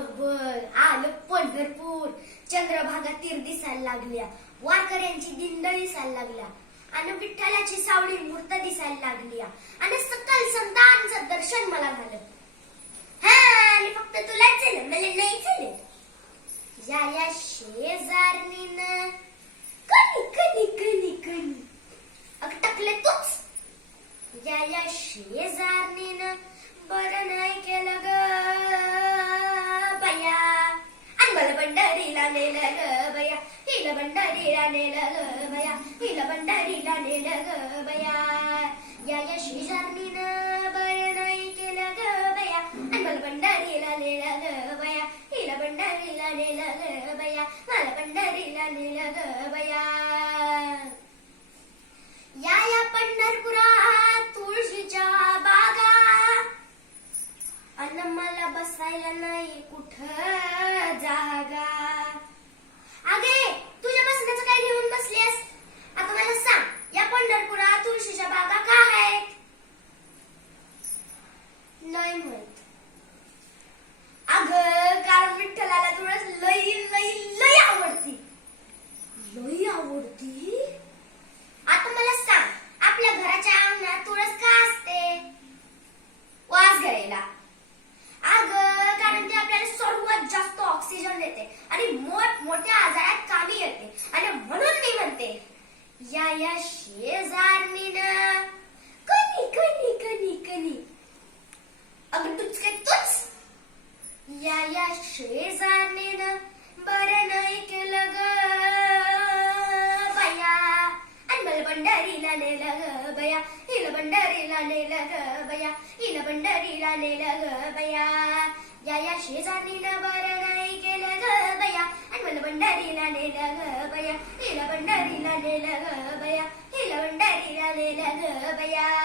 बर आलं पंढरपूर. चंद्रभागा तीर दिसायला लागल्या. वारकऱ्यांची दिंड दिसायला लागल्या. आणि विठ्ठलाची सावळी मूर्त दिसायला लागली आणि सकल संतांच दर्शन मला झालं. हा आणि फक्त तुलाच मला नाही झालं या या शेजारणीनं नेलं ग बया हिला नेलं ग बया हिला नेलं ग बया या या शेजारणीनं बरं नाही केलं ग बया नेलं ग बया हिला नेलं ग बया मला नेलं ग बया या या पंढरपुरात तुळशीच्या बागा अन मला बसायला नाही कुठं तूच या या शेजारणीनं बरं नाही केलं ग बया आणि मला पंढरीला नेलं ग बया हिला पंढरीला नेलं ग बया हिला पंढरीला नेलं ग बया या या शेजारणीनं बरं नाही केलं ग बया आणि मला पंढरीला नेलं ग बया हिला पंढरीला नेलं ग बया हिला भंडारीला नेलं ग बया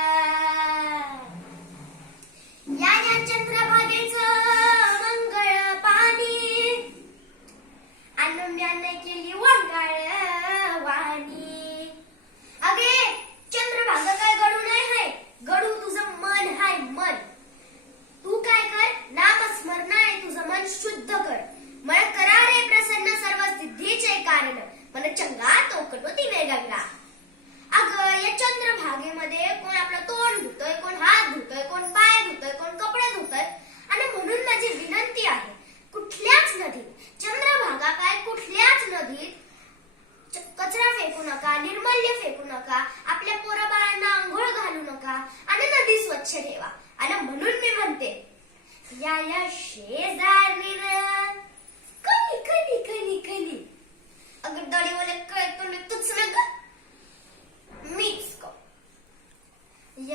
मध्ये कोण आपलं तोंड धुतोय कोण हात धुतोय कोण पाय धुतोय कोण कपडे धुतोय. आणि म्हणून माझी विनंती आहे कुठल्याच नदीत चंद्रभागा काय कुठल्याच नदीत कचरा फेकू नका निर्मल्य फेकू नका आपल्या पोराबाळांना आंघोळ घालू नका आणि नदी स्वच्छ ठेवा. आणि म्हणून मी म्हणते या या शेजारणीनं